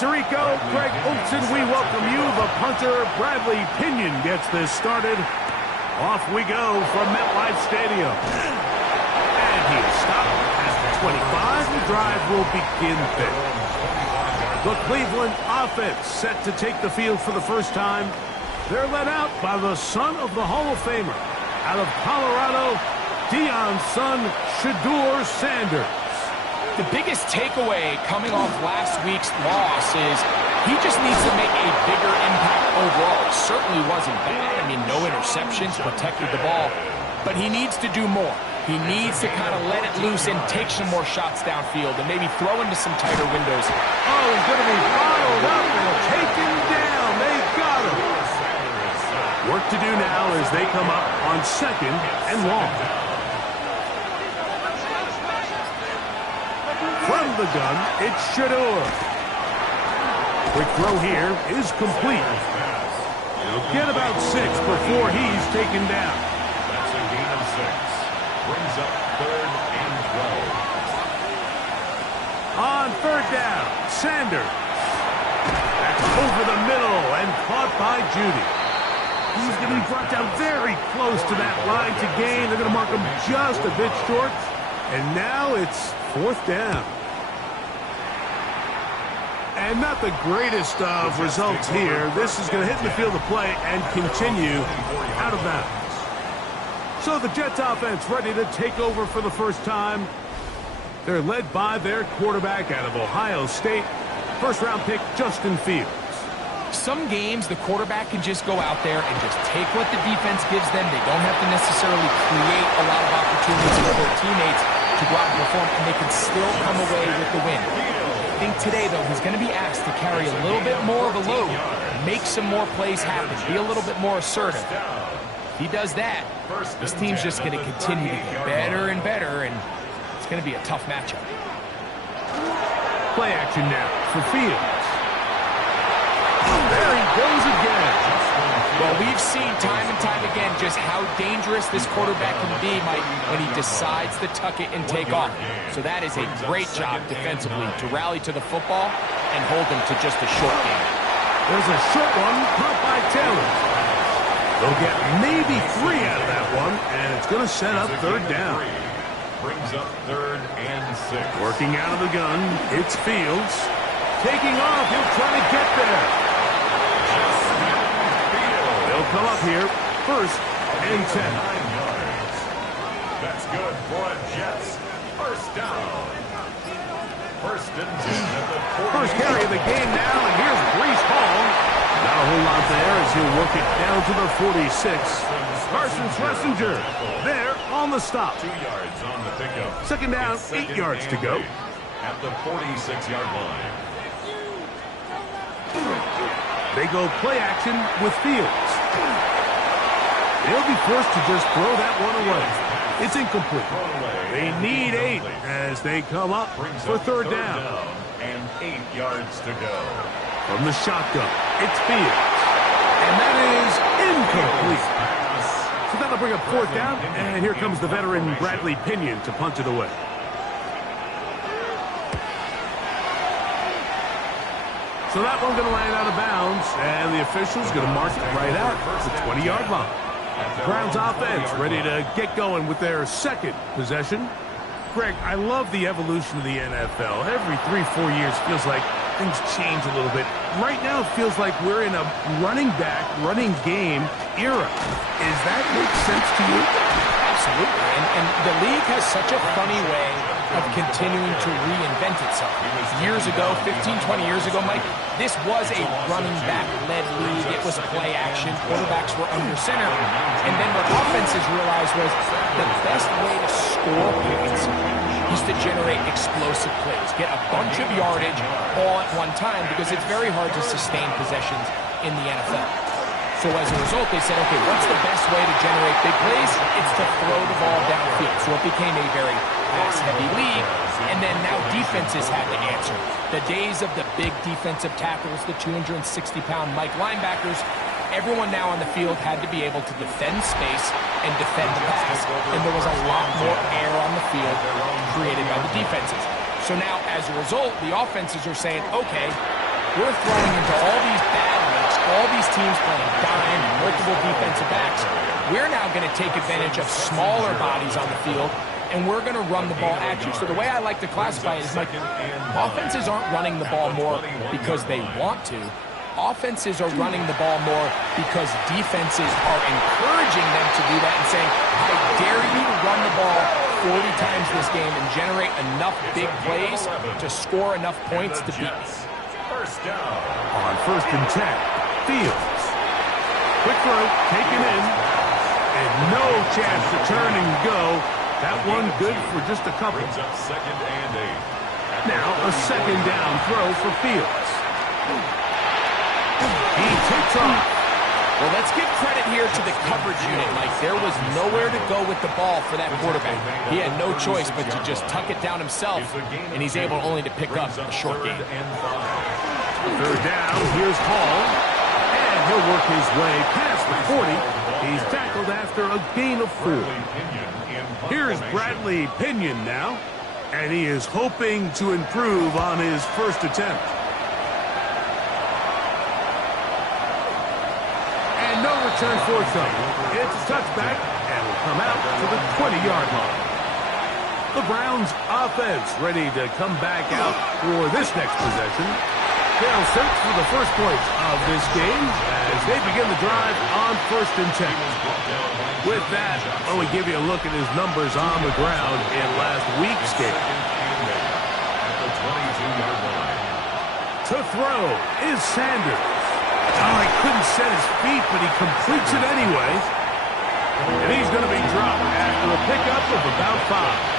Tirico, Greg Olson, we welcome you. The punter, Bradley Pinion, gets this started. Off we go from MetLife Stadium. And he is stopped at the 25. The drive will begin there. The Cleveland offense set to take the field for the first time. They're led out by the son of the Hall of Famer. Out of Colorado, Deion's son, Shedeur Sanders. The biggest takeaway coming off last week's loss is he just needs to make a bigger impact overall. It certainly wasn't bad. I mean, no interceptions, protected the ball. But he needs to do more. He needs to kind of let it loose and take some more shots downfield and maybe throw into some tighter windows. Oh, he's going to be followed up and taken down. They got him. Work to do now as they come up on 2nd and long. From the gun, it's Shedeur. Quick throw here is complete. He'll get about 6 before he's taken down. That's a gain of 6. Brings up 3rd and 12. On 3rd down, Sanders. That's over the middle and caught by Judy. He's going to be brought down very close to that line to gain. They're going to mark him just a bit short. And now it's 4th down. And not the greatest of results here. This is going to hit the field of play and continue out of bounds. So the Jets offense ready to take over for the first time. They're led by their quarterback out of Ohio State. First-round pick, Justin Fields. Some games, the quarterback can just go out there and just take what the defense gives them. They don't have to necessarily create a lot of opportunities for their teammates to go out and perform, and they can still come away with the win. I think today, though, he's going to be asked to carry a little bit more of a load, make some more plays happen, be a little bit more assertive. If he does that, this team's just going to continue to get better and better, and it's going to be a tough matchup. Play action now for Fields. There he goes again. Well, we've seen time and time again just how dangerous this quarterback can be, Mike, when he decides to tuck it and take off. So that is a great job defensively to rally to the football and hold them to just a short game. There's a short one caught by Taylor. They'll get maybe 3 out of that one, and it's going to set up 3rd down. Brings up 3rd and 6. Working out of the gun, it's Fields. Taking off, he'll try to get there. They'll come up here, 1st and 10. That's good for a Jets. First down. 1st and 10 at the 40. First carry of the game now, and here's Breece Hall. Not a whole lot there as he'll work it down to the 46. Carson Schlesinger there on the stop. 2 yards on the pickup. 2nd down, 8 yards to go. At the 46-yard line. They go play action with Fields. They'll be forced to just throw that one away. It's incomplete. They need 8 as they come up for 3rd down. And 8 yards to go. From the shotgun, it's Fields. And that is incomplete. So that'll bring up 4th down, and here comes the veteran Bradley Pinion to punt it away. So that one's going to land out of bounds, and the official's going to mark it right at the 20-yard line. Browns offense ready to get going with their 2nd possession. Greg, I love the evolution of the NFL. Every 3-4 years feels like things change a little bit. Right now it feels like we're in a running back, running game era. Does that make sense to you? Absolutely. And the league has such a funny way of continuing to reinvent itself. Years ago, 15, 20 years ago, Mike, this was a running back-led league. It was play action. Quarterbacks were under center. And then what offenses realized was the best way to score points is to generate explosive plays, get a bunch of yardage all at one time, because it's very hard to sustain possessions in the NFL. So as a result, they said, okay, what's the best way to generate big plays? It's to throw the ball downfield. So it became a very pass-heavy league, and then now defenses had to answer. The days of the big defensive tackles, the 260-pound Mike linebackers, everyone now on the field had to be able to defend space and defend the pass, and there was a lot more air on the field created by the defenses. So now, as a result, the offenses are saying, okay, we're throwing into all these bad looks, all these teams playing dime, multiple defensive backs. We're now going to take advantage of smaller bodies on the field, and we're going to run the ball at you. So the way I like to classify it is, like, offenses aren't running the ball more because they want to. Offenses are running the ball more because defenses are encouraging them to do that and saying, I dare you to run the ball 40 times this game and generate enough big plays to score enough points to beat me. First down. On 1st and 10, Fields. Quick throw, taken in, and no chance to turn and go. That one good for just a couple. Brings up 2nd and 8. Now a 2nd down throw for Fields. He takes off. Well, let's give credit here to the coverage unit, Mike. There was nowhere to go with the ball for that quarterback. He had no choice but to just tuck it down himself, and he's able only to pick up a short gain. 3rd down, here's Hall, and he'll work his way past the 40. He's tackled after a gain of 4. Here's Bradley Pinion now, and he is hoping to improve on his first attempt. And no return forthcoming. It's a touchback, and will come out to the 20-yard line. The Browns offense ready to come back out for this next possession. They'll search for the first points of this game as they begin the drive on 1st and 10. With that, I want to give you a look at his numbers on the ground in last week's game. To throw is Sanders. Oh, he couldn't set his feet, but he completes it anyway. And he's going to be dropped after a pickup of about 5.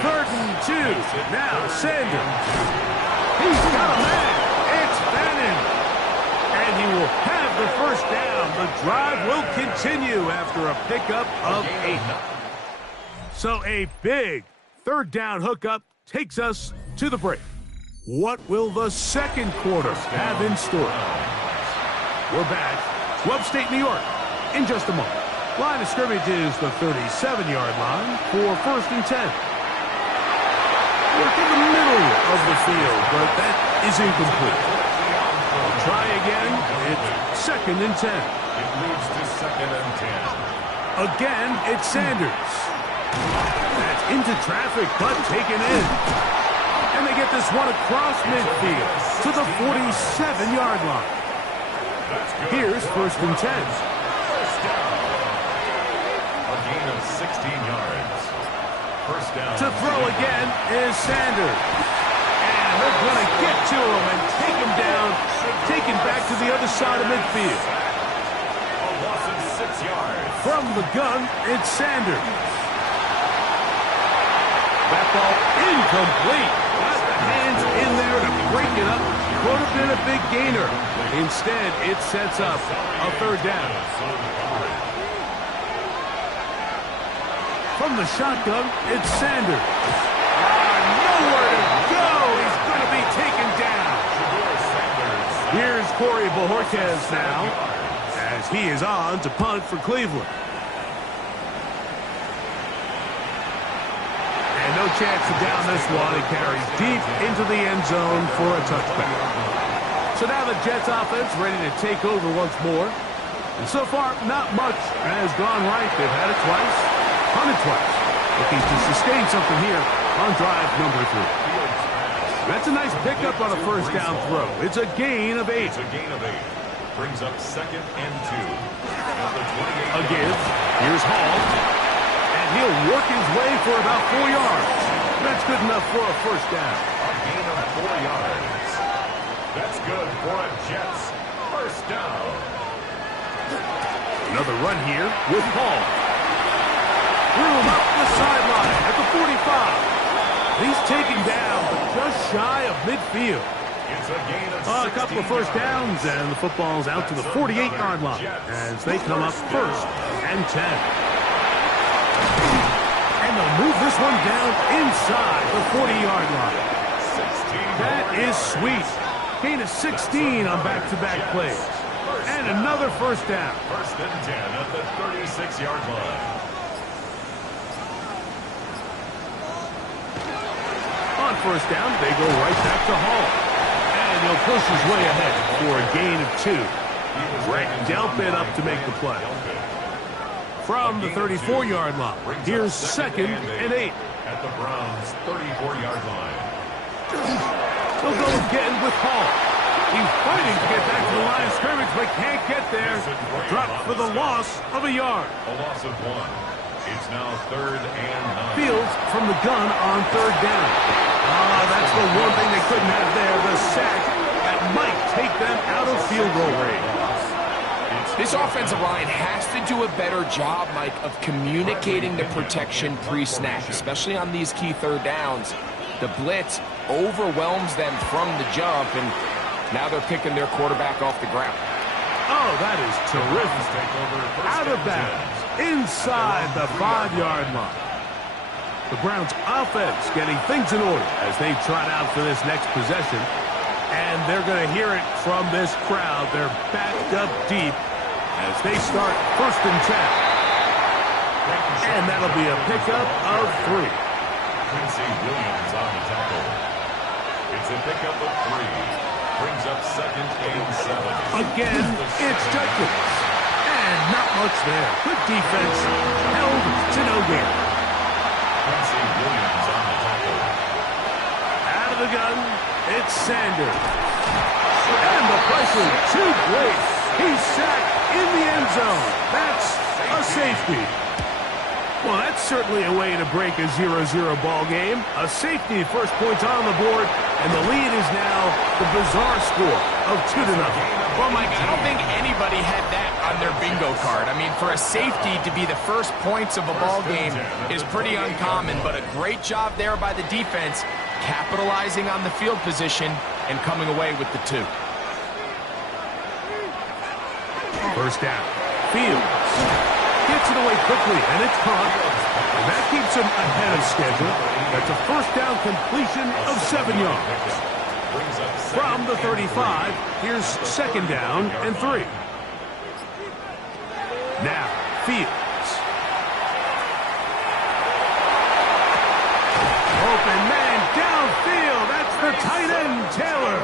3rd and 2. Now Sanders. He's got a man. It's Bannon. And he will have the first down. The drive will continue after a pickup of 8. So a big 3rd down hookup takes us to the break. What will the second quarter have in store? We're back to upstate New York in just a moment. Line of scrimmage is the 37-yard line for 1st and 10. Work in the middle of the field, but that is incomplete. We'll try again. It's 2nd and 10. It moves to 2nd and 10. Again, it's Sanders. That's into traffic, but taken in. And they get this one across midfield to the 47-yard line. Here's 1st and 10. First down. A gain of 16 yards. First down. To throw again is Sanders. And they're going to get to him and take him down, take him back to the other side of midfield. A loss of 6 yards. From the gun, it's Sanders. That ball incomplete. Got the hands in there to break it up. Could have been a big gainer. Instead, it sets up a 3rd down. From the shotgun, it's Sanders. Nowhere to go. He's going to be taken down. Here's Corey Bojorquez now as he is on to punt for Cleveland. And no chance to down this one. It carries deep into the end zone for a touchback. So now the Jets offense ready to take over once more. And so far, not much has gone right. They've had it twice, punted twice. Looking to sustain something here on drive number 3. That's a nice pickup on a 1st down throw. It's a gain of 8. It's a gain of 8. Brings up 2nd and 2. Again, here's Hall. And he'll work his way for about 4 yards. That's good enough for a 1st down. A gain of 4 yards. That's good for a Jets 1st down. Another run here with Hall. Threw him up the sideline at the 45. He's taken down, but just shy of midfield. It's a gain of A couple of 1st downs, and the football's out to the 48-yard line as they come up 1st and 10. And they'll move this one down inside the 40-yard line. That is sweet. Gain of 16 on back-to-back plays. And another 1st down. 1st and 10 at the 36-yard line. On first down, they go right back to Hall. And he'll push his way ahead for a gain of 2. Brett Delpit up to make the play. From the 34-yard line, here's 2nd and 8. At the Browns' 34-yard line. They'll go again with Hall. He's fighting to get back to the line of scrimmage, but can't get there. Dropped for the loss of a yard. A loss of 1. It's now 3rd and 9. Fields from the gun on 3rd down. That's the one thing they couldn't have there, the sack that might take them out of field goal range. This offensive line has to do a better job, Mike, of communicating the protection pre-snap, especially on these key 3rd downs. The blitz overwhelms them from the jump, and now they're picking their quarterback off the ground. Oh, that is terrific. Out of bounds, inside the 5-yard line. The Browns offense getting things in order as they trot out for this next possession. And they're going to hear it from this crowd. They're backed up deep as they start 1st and 10. And that'll be a pickup of 3. Quincy Williams on the tackle. It's a pickup of 3. Brings up 2nd and 7. Again, it's Judkins. And not much there. Good defense. Held to no gain. Quincy Williams on the tackle. Out of the gun, it's Sanders. And the pressure too great. He's sacked in the end zone. That's a safety. Well, that's certainly a way to break a 0-0 ball game. A safety, first points on the board, and the lead is now the bizarre score of 2-0. Well, Mike, I don't think anybody had that on their bingo card. I mean, for a safety to be the first points of a ball game is pretty uncommon, but a great job there by the defense, capitalizing on the field position and coming away with the 2. First down. Fields gets it away quickly, and it's caught. And that keeps him ahead of schedule. That's a first down completion of 7 yards. From the 35, here's 2nd down and 3. Now, Fields. Open man downfield. That's the tight end, Taylor.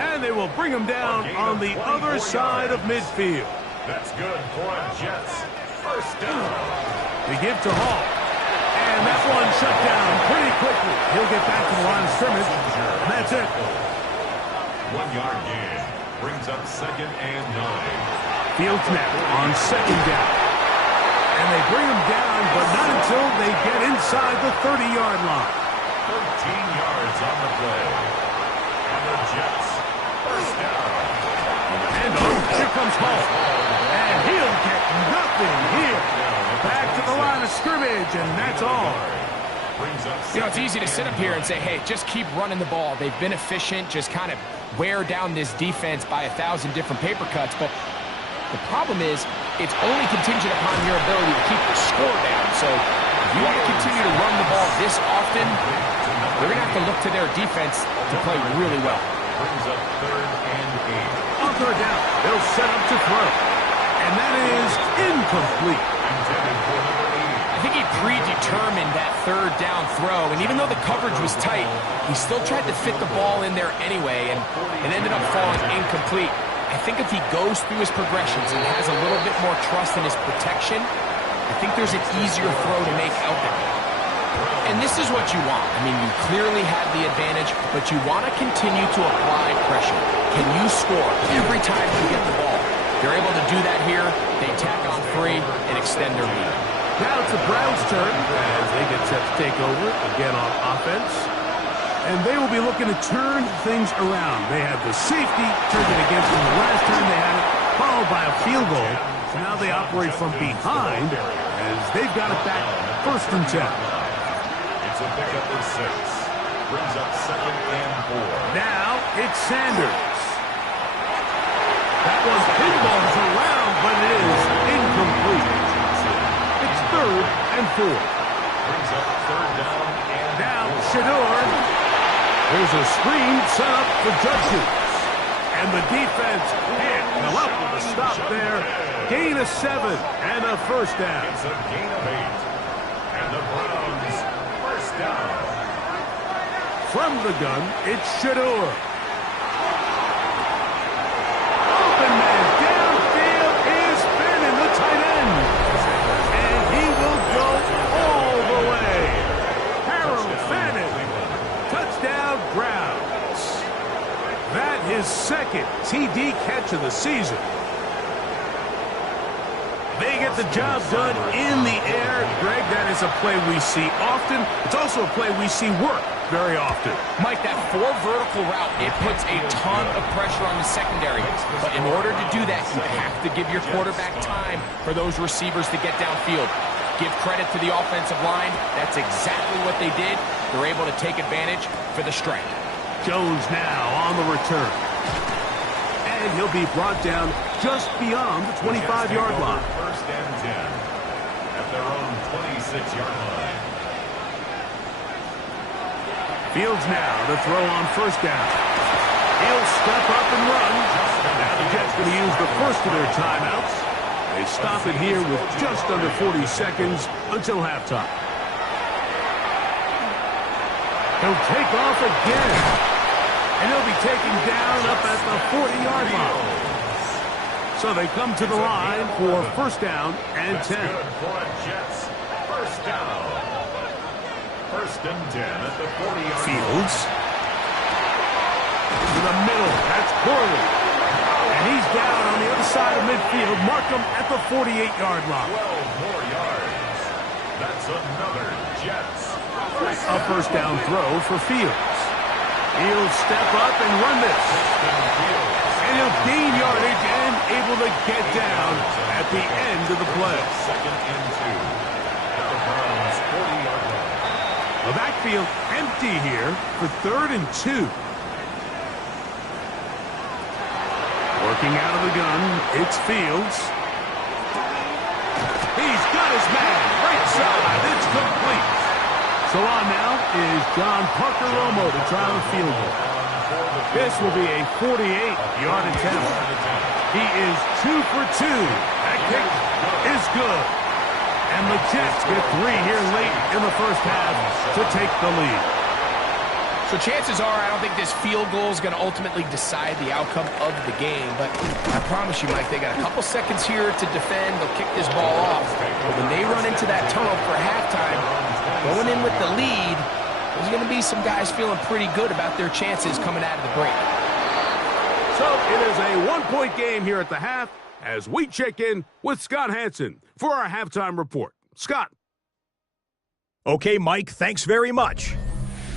And they will bring him down on the other side of midfield. That's good for a Jets. First down. They give to Hall. And that one shut down pretty quickly. He'll get back to the line of scrimmage. And that's it. 1-yard gain. Brings up 2nd and 9. Fields now on 2nd down. And they bring him down, but not until they get inside the 30-yard line. 13 yards on the play. And the Jets. First down. And here comes Hall. And he'll get nothing here. Back to the line of scrimmage, and that's all. You know, it's easy to sit up here and say, hey, just keep running the ball. They've been efficient, just kind of wear down this defense by 1,000 different paper cuts. But the problem is, it's only contingent upon your ability to keep the score down. So if you want to continue to run the ball this often, they're going to have to look to their defense to play really well. Brings up 3rd and 8. On 3rd down, they'll set up to throw. And that is incomplete. I think he predetermined that 3rd down throw, and even though the coverage was tight, he still tried to fit the ball in there anyway, and it ended up falling incomplete. I think if he goes through his progressions and has a little bit more trust in his protection, I think there's an easier throw to make out there. And this is what you want. I mean, you clearly have the advantage, but you want to continue to apply pressure. Can you score every time you get the ball? They're able to do that here. They tack on 3 and extend their lead. Now it's the Browns' turn as they get set to take over again on offense. And they will be looking to turn things around. They had the safety turned it against them the last time they had it, followed by a field goal. So now they operate from behind as they've got it back 1st and 10. It's a pickup of 6. Brings up 2nd and 4. Now it's Sanders. That one pinballs around, but it is incomplete. It's 3rd and 4. Brings up 3rd down and Now Shador. There's a screen set up for Judkins. And the defense can't come up with a stop there. Gain of 7 and a first down. It's a gain of 8. And the Browns first down. From the gun, it's Shedeur. Open man downfield is Fannin, the tight end. And he will go all the way. Harold Fannin, touchdown Browns. That his second TD catch of the season. They get the job done in the air. Greg, that is a play we see often. It's also a play we see work very often. Mike, that 4 vertical route, it puts a ton of pressure on the secondary. But in order to do that, you have to give your quarterback time for those receivers to get downfield. Give credit to the offensive line. That's exactly what they did. They're able to take advantage for the strike. Jones now on the return. And he'll be brought down just beyond the 25-yard line. First and 10 at their own 26-yard line. Fields now to throw on first down. He'll step up and run. Now the Jets going to use the first of their timeouts. They stop it here with just under 40 seconds until halftime. He'll take off again. And he'll be taken down up at the 40-yard line. So they come to the line for first down and 10. Good for a Jets. First down. First and 10 at the 40-yard line. Fields. To the middle. That's Corley. And he's down on the other side of midfield. Mark him at the 48-yard line. 12 more yards. That's another Jets. A first down throw for Fields. He'll step up and run this. And he'll gain yardage and able to get down at the end of the play. Second and 2 at the Browns' 40-yard line. The backfield empty here for third and 2. Working out of the gun, it's Fields. He's got his man. Right side. It's complete. So on now is John Parker Romo to try the field goal. This will be a 48-yard attempt. He is 2 for 2. That kick is good. And the Jets get 3 here late in the first half to take the lead. So chances are, I don't think this field goal is going to ultimately decide the outcome of the game. But I promise you, Mike, they got a couple seconds here to defend. They'll kick this ball off. But when they run into that tunnel for halftime, going in with the lead, there's going to be some guys feeling pretty good about their chances coming out of the break. So it is a one-point game here at the half as we check in with Scott Hanson for our halftime report. Scott. Okay, Mike, thanks very much.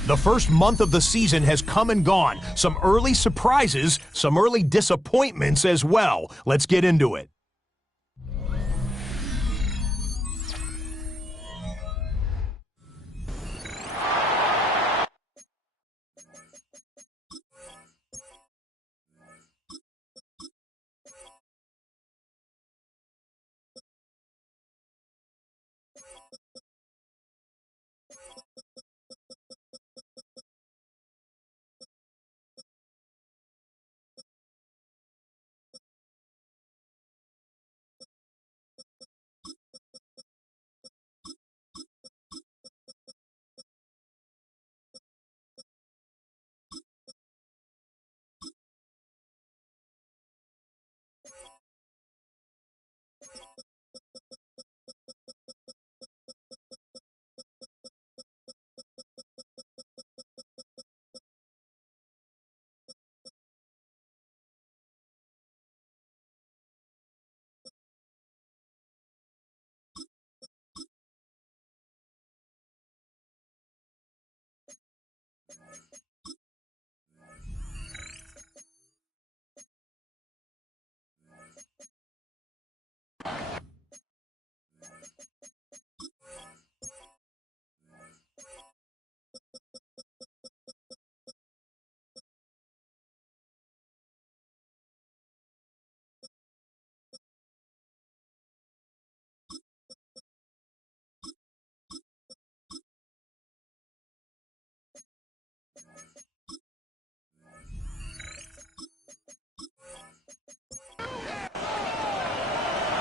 The first month of the season has come and gone. Some early surprises, some early disappointments as well. Let's get into it.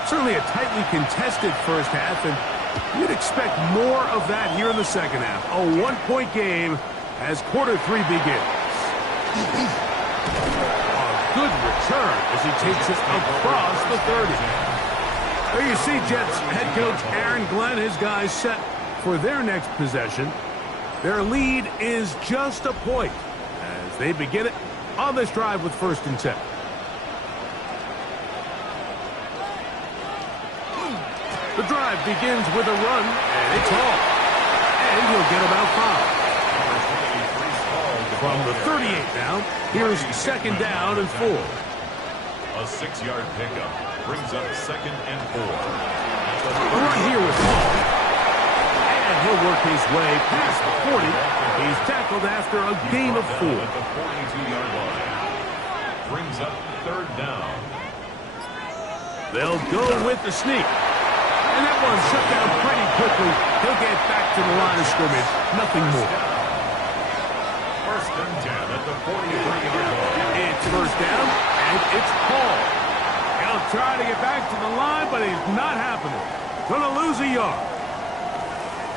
Certainly a tightly contested first half, and you'd expect more of that here in the second half. A one-point game as quarter 3 begins. A good return as he takes it across the 30. There you see Jets head coach Aaron Glenn, his guys set for their next possession. Their lead is just a point as they begin it on this drive with 1st and 10. The drive begins with a run, and it's all. And he'll get about 5. From the 38 now, here's 2nd down and 4. A 6-yard pickup brings up 2nd and 4. A run here with Hall. And he'll work his way past the 40. He's tackled after a gain of 4. At the 42-yard line. Brings up 3rd down. They'll go with the sneak. And that one shut down pretty quickly. He'll get back to the line of scrimmage. Nothing more. 1st and 10 at the 43-yard line. It's 1st down, and it's Paul. He'll try to get back to the line, but he's not happening. Gonna lose a yard.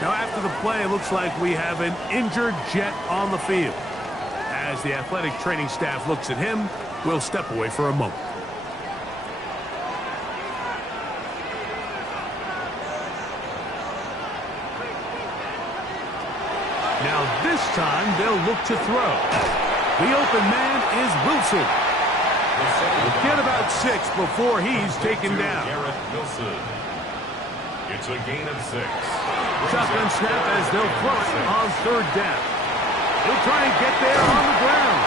Now after the play, it looks like we have an injured Jet on the field. As the athletic training staff looks at him, we'll step away for a moment. Now this time, they'll look to throw. The open man is Wilson. We'll get about 6 before he's taken down. Garrett Wilson. It's a gain of 6. Shotgun snap as they'll throw it on 3rd down. He'll try and get there on the ground.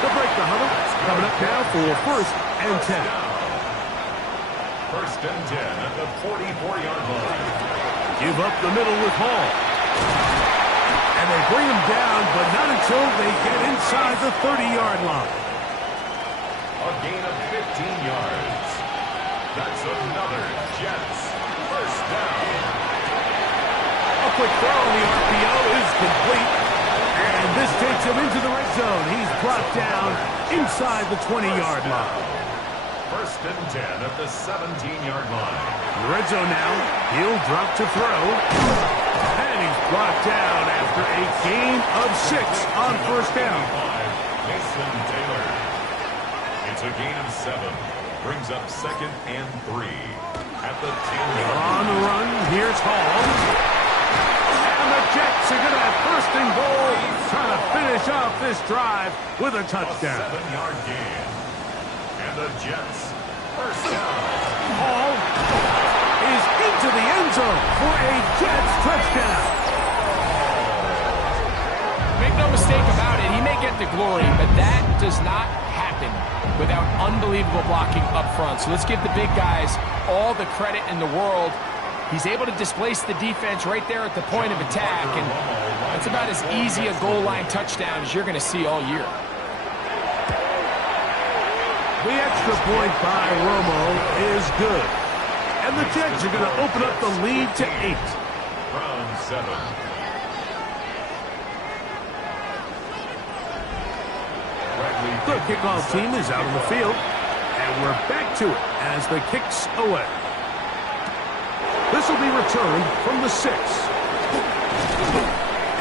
They'll break the huddle. Coming up now for 1st and 10. 1st and 10 at the 44-yard line. Give up the middle with Hall. And they bring him down, but not until they get inside the 30-yard line. A gain of 15 yards. That's another Jets 1st down. A quick throw on the RPO is complete. And this takes him into the red zone. He's brought down inside the 20-yard line. 1st and 10 at the 17-yard line. In the red zone now, he'll drop to throw. And he's brought down after a gain of 6 on 1st down. Mason Taylor. It's a gain of 7. Brings up 2nd and 3. At the 10-yard line. On the run, here's Hall. And the Jets are going to have 1st and goal. Trying to finish off this drive with a touchdown. A 7-yard gain. And the Jets 1st down. Hall is into the end zone for a Jets touchdown. Make no mistake about it, he may get the glory, but that does not happen without unbelievable blocking up front. So let's give the big guys all the credit in the world. He's able to displace the defense right there at the point of attack, and that's about as easy a goal line touchdown as you're going to see all year. The extra point by Romo is good. And the Jets are going to open up the lead to 8. Round 7. The kickoff team is out on the field. And we're back to it as the kick's away. This will be returned from the 6.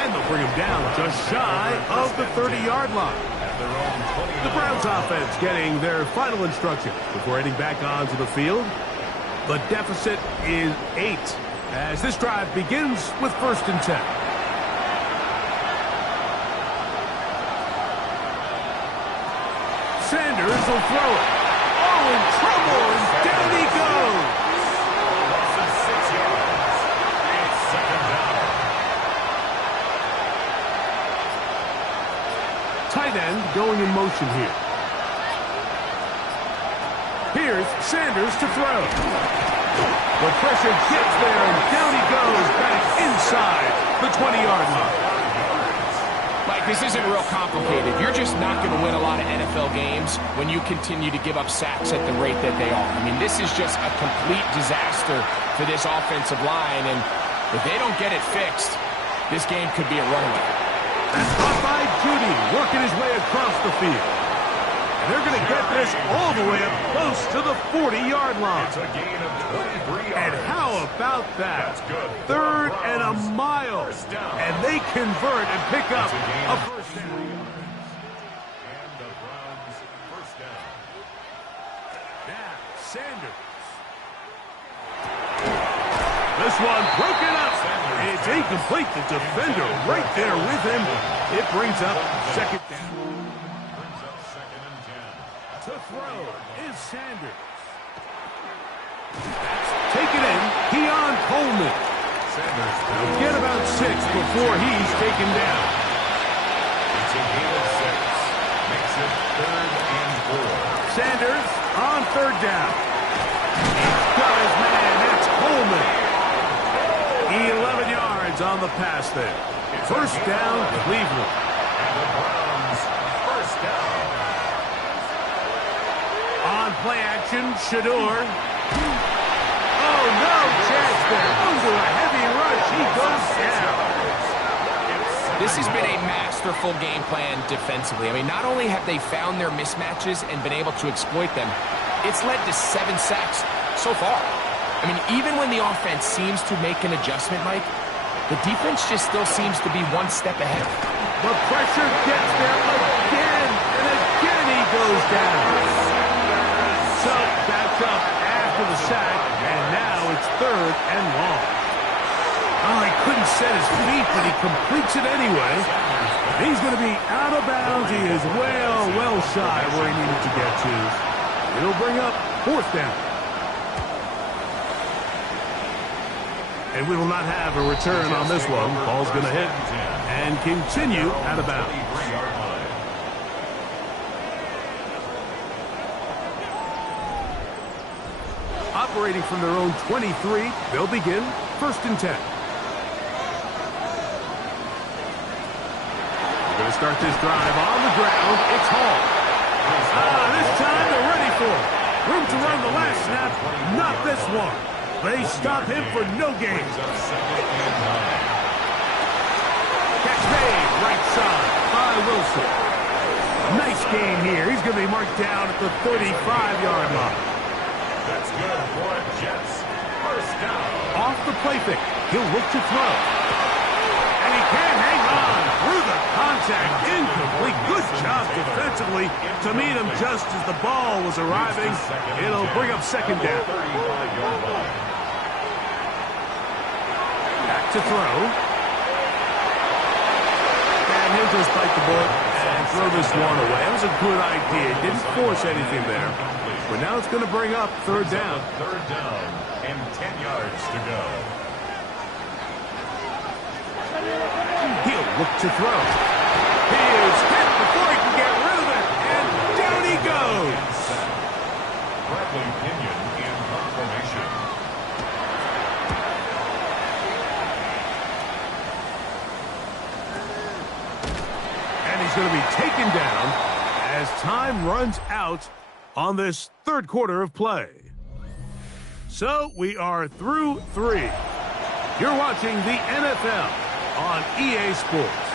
And they'll bring him down just shy of the 30-yard line. The Browns offense getting their final instructions before heading back onto the field. The deficit is 8 as this drive begins with 1st and 10. Sanders will throw it. Oh, in trouble, and down he goes. Loss of 6 yards. It's 2nd down. Tight end going in motion here. Here's Sanders to throw. The pressure gets there, and down he goes back inside the 20-yard line. Mike, this isn't real complicated. You're just not going to win a lot of NFL games when you continue to give up sacks at the rate that they are. I mean, this is just a complete disaster for this offensive line, and if they don't get it fixed, this game could be a runaway. That's caught by Judy, working his way across the field. And They're going to get this all the way up close to the 40-yard line. It's a gain of 23 yards. And how about that? That's good. 3rd and a mile. And they convert and pick up a first down. And the Browns first down. Now, Sanders. This one broken up. It's incomplete. The defender right there with him. It brings up second down. Brings up 2nd and 10. To throw is Sanders. Taken in, Keon Coleman. Sanders He'll get about 6 before he's taken down. It's a gain of 6. Makes it 3rd and 4. Sanders on 3rd down. He's got his man. It's Coleman. 11 yards on the pass there. First down, Cleveland. And the Browns first down. On play action, Shador. Oh, no chance there. Under a heavy rush, he goes down. This has been a masterful game plan defensively. I mean, not only have they found their mismatches and been able to exploit them, it's led to 7 sacks so far. I mean, even when the offense seems to make an adjustment, Mike, the defense just still seems to be one step ahead. The pressure gets there again, and again he goes down. So, back up after the sack, and now it's 3rd and long. Oh, he couldn't set his feet, but he completes it anyway. He's going to be out of bounds. He is well shy of where he needed to get to. It'll bring up 4th down. And we will not have a return on this one. Ball's going to hit and continue out of bounds. 23-yard line. Operating from their own 23, they'll begin 1st and 10. We're going to start this drive on the ground. It's Hall. This time they're ready for it. Room to run the last snap, not this one. They stop him for no gain. Brings up 2nd and 9. Catch made, right side by Wilson. Nice gain here. He's going to be marked down at the 35-yard line. That's good for Jets. First down. Off the play fake. He'll look to throw. And he can't hang on through the contact. Incomplete. Good job defensively to meet him just as the ball was arriving. It'll bring up 2nd down. 35-yard line. Back to throw. And he'll just bite the bullet and throw this one away. That was a good idea. Didn't force anything there. But now it's going to bring up 3rd down. 3rd down and 10 yards to go. He'll look to throw. He is hit before he can get rid of it. And down he goes. Bradley Pinion in punt formation. And he's going to be taken down as time runs out on this 3rd quarter of play. So we are through 3. You're watching the NFL on EA Sports.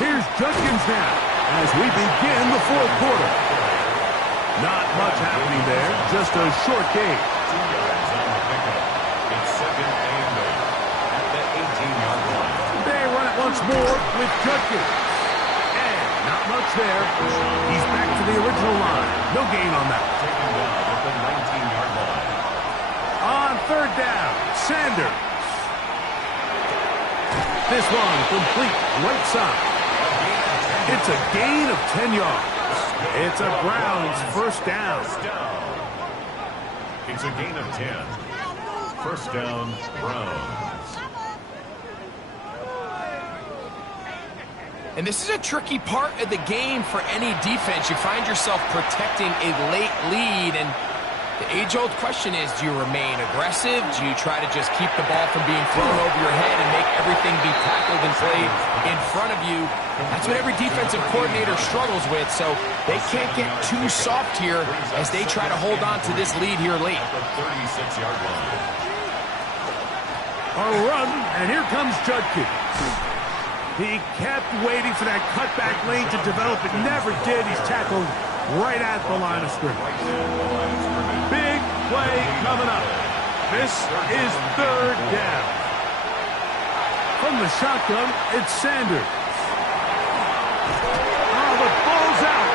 Here's Judkins now as we begin the 4th quarter. Not much happening there, just a short gain. 2 yards on the pickup. It's 2nd and 8 at the 18-yard line. They run it once more with Judkins. And not much there. He's back to the original line. No gain on that. Taken down at the 19-yard line. On 3rd down, Sanders. This one complete right side. It's a gain of 10 yards. It's a Browns first down. It's a gain of 10. First down, Browns. And this is a tricky part of the game for any defense. You find yourself protecting a late lead, and the age-old question is, do you remain aggressive? Do you try to just keep the ball from being thrown over your head and make everything be tackled and played in front of you? That's what every defensive coordinator struggles with, so they can't get too soft here as they try to hold on to this lead here late. At the 36-yard line. A run, and here comes Judkins. He kept waiting for that cutback lane to develop. It never did. He's tackled right at the line of scrimmage. Big play coming up. This is third down. From the shotgun, it's Sanders. Oh, the ball's out.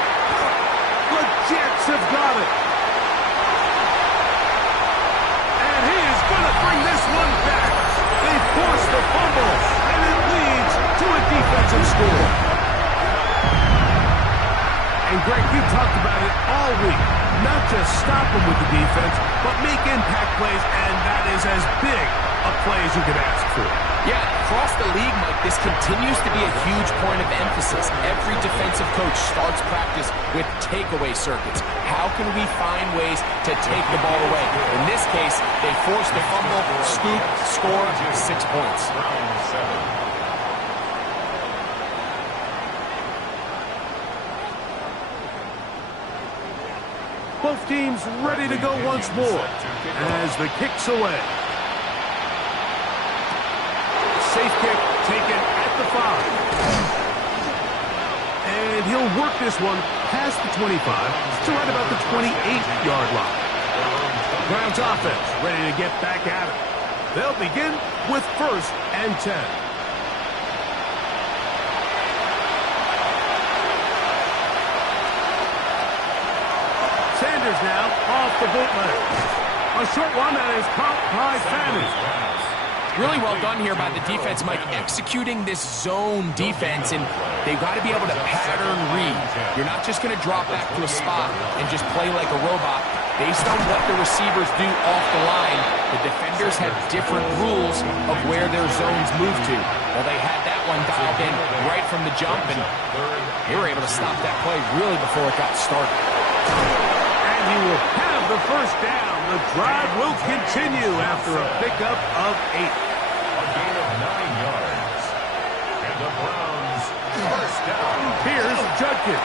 The Jets have got it. And he is going to bring this one back. They force the fumble, and it leads to a defensive score. And Greg, you talked about it all week. Not just stop them with the defense, but make impact plays, and that is as big a play as you could ask for. Yeah, across the league, Mike, this continues to be a huge point of emphasis. Every defensive coach starts practice with takeaway circuits. How can we find ways to take the ball away? In this case, they forced the fumble, scoop, score, 6 points. Both teams ready to go once more as the kick's away. Safe kick taken at the 5. And he'll work this one past the 25 to right about the 28-yard line. Browns offense ready to get back at it. They'll begin with 1st and 10. Sanders now off the bootleg. A short one that is caught by Fanning. Really well done here by the defense, Mike, executing this zone defense, and they've got to be able to pattern read. You're not just going to drop back to a spot and just play like a robot. Based on what the receivers do off the line, the defenders have different rules of where their zones move to. Well, they had that one dialed in right from the jump, and they were able to stop that play really before it got started. And he will have the first down. The drive will continue after a pickup of 8. A gain of 9 yards. And the Browns first down. Here's Judkins.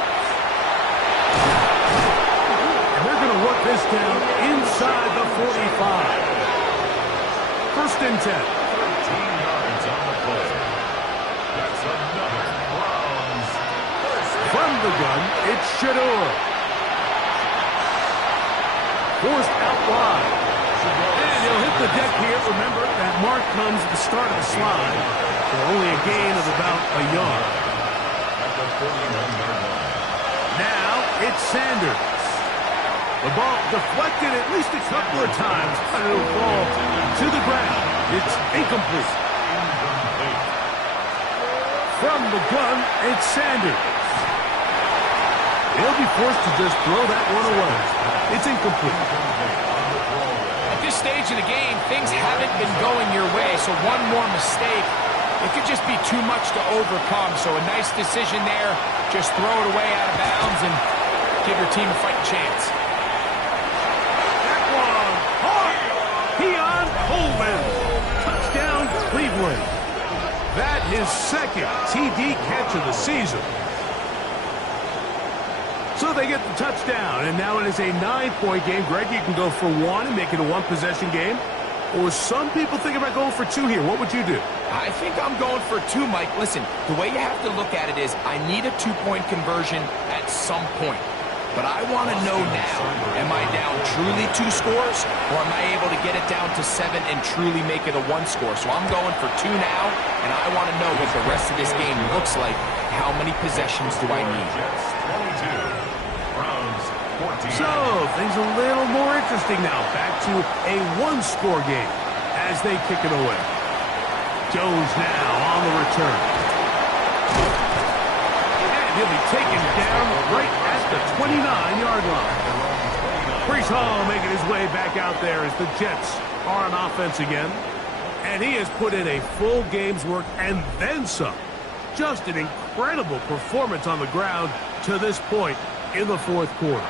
And they're going to work this down inside the 45. 1st and 10. 13 yards on the play. That's another Browns first down. From the gun, it's Shedeur. Forced out wide. And he'll hit the deck here. Remember, that mark comes at the start of the slide. So only a gain of about a yard. At the 41-yard line. Now, it's Sanders. The ball deflected at least a couple of times, but it'll fall to the ground. It's incomplete. From the gun, it's Sanders. He'll be forced to just throw that one away. It's incomplete. At this stage of the game, things haven't been going your way, so one more mistake, it could just be too much to overcome. So a nice decision there. Just throw it away out of bounds and give your team a fighting chance. That one, hard. Keon Coleman. Touchdown, Cleveland. That his 2nd TD catch of the season. So they get the touchdown, and now it is a 9-point game. Greg, you can go for 1 and make it a 1-possession game. Or some people think about going for 2 here. What would you do? I think I'm going for 2, Mike. Listen, the way you have to look at it is I need a 2-point conversion at some point. But I want to know now, am I down truly 2 scores, or am I able to get it down to 7 and truly make it a 1 score? So I'm going for 2 now, and I want to know what the rest of this game looks like. How many possessions do I need? So, things a little more interesting now. Back to a 1-score game as they kick it away. Jones now on the return. And he'll be taken down right at the 29-yard line. Breece Hall making his way back out there as the Jets are on offense again. And he has put in a full game's work and then some. Just an incredible performance on the ground to this point in the 4th quarter.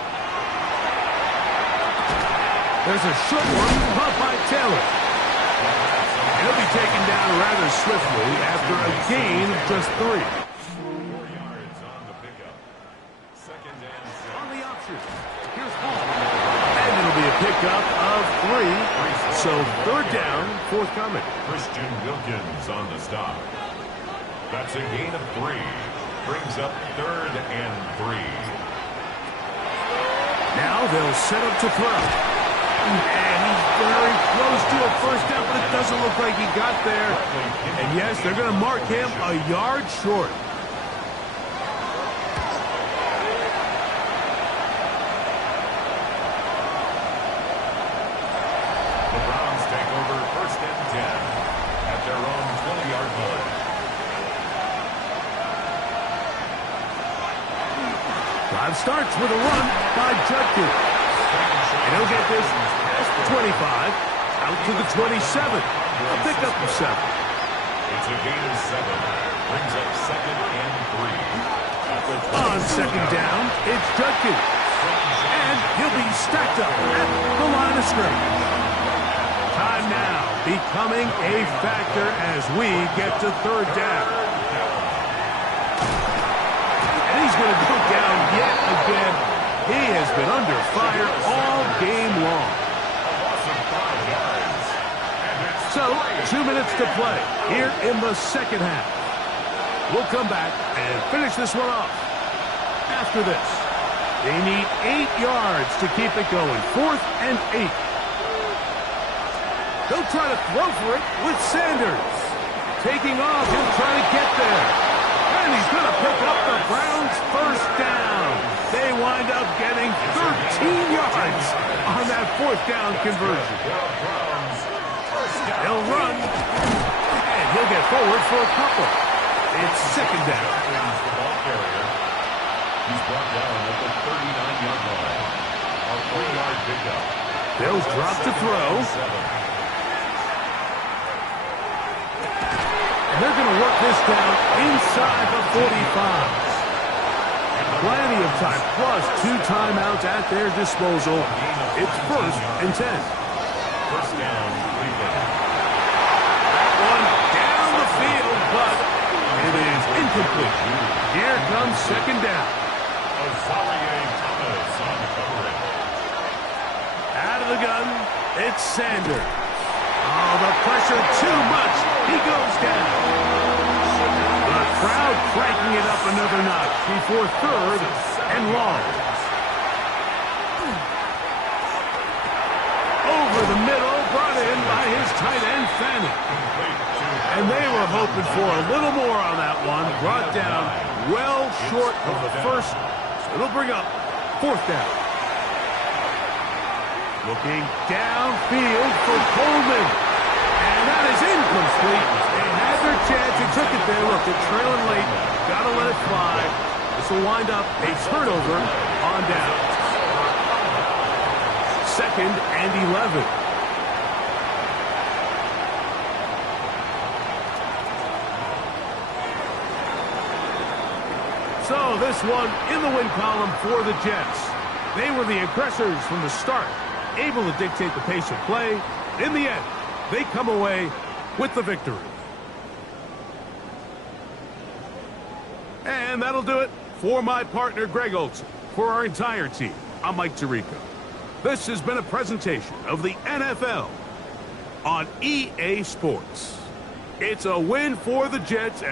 There's a short one caught by Taylor. He'll be taken down rather swiftly after a gain of just 3. 4 yards on the pickup. 2nd and 6. On the option. Here's Hall. And it'll be a pickup of 3. So 3rd down, forthcoming. Christian Wilkins on the stop. That's a gain of 3. Brings up 3rd and 3. Now they'll set up to throw. And he's very close to a first down, but it doesn't look like he got there. And yes, they're going to mark him a yard short. The Browns take over 1st and 10 at their own 20-yard line. Drive starts with a run by Judkins. And he'll get this past the 25, out to the 27. A pickup of 7. It's a gain of 7. Brings up 2nd and 3. On 2nd down, it's Judkins. And he'll be stacked up at the line of scrimmage. Time now becoming a factor as we get to 3rd down. And he's going to go down yet again. He has been under fire all game long. So, 2 minutes to play here in the 2nd half. We'll come back and finish this one off. After this, they need 8 yards to keep it going. 4th and 8. They'll try to throw for it with Sanders. Taking off, he'll try to get there. And he's going to pick up the Browns' 1st down. They wind up getting 13 yards on that 4th down conversion. He'll run, and he'll get forward for a couple. It's 2nd down. The ball carrier. He's brought down at the 39-yard line. A 3-yard pickup. Bills drop to throw. And they're going to work this down inside the 45. Plenty of time, plus 2 timeouts at their disposal. It's 1st and 10. 1st down, Cleveland. That one down the field, but it is incomplete. Here comes 2nd down. Osarie Thomas on the coverage. Out of the gun, it's Sanders. Oh, the pressure too much. He goes down. The crowd cranking it up another notch before 3rd and long. Over the middle, brought in by his tight end, Fanning. And they were hoping for a little more on that one. Brought down well short of the 1st. So it'll bring up 4th down. Looking downfield for Coleman. And that is incomplete. They had their chance. They took it there. Look, they're trailing late. Got to let it fly. This will wind up a turnover on down. 2nd and 11. So this one in the win column for the Jets. They were the aggressors from the start, able to dictate the pace of play. In the end, they come away with the victory. And that'll do it for my partner, Greg Olson. For our entire team, I'm Mike Tirico. This has been a presentation of the NFL on EA Sports. It's a win for the Jets.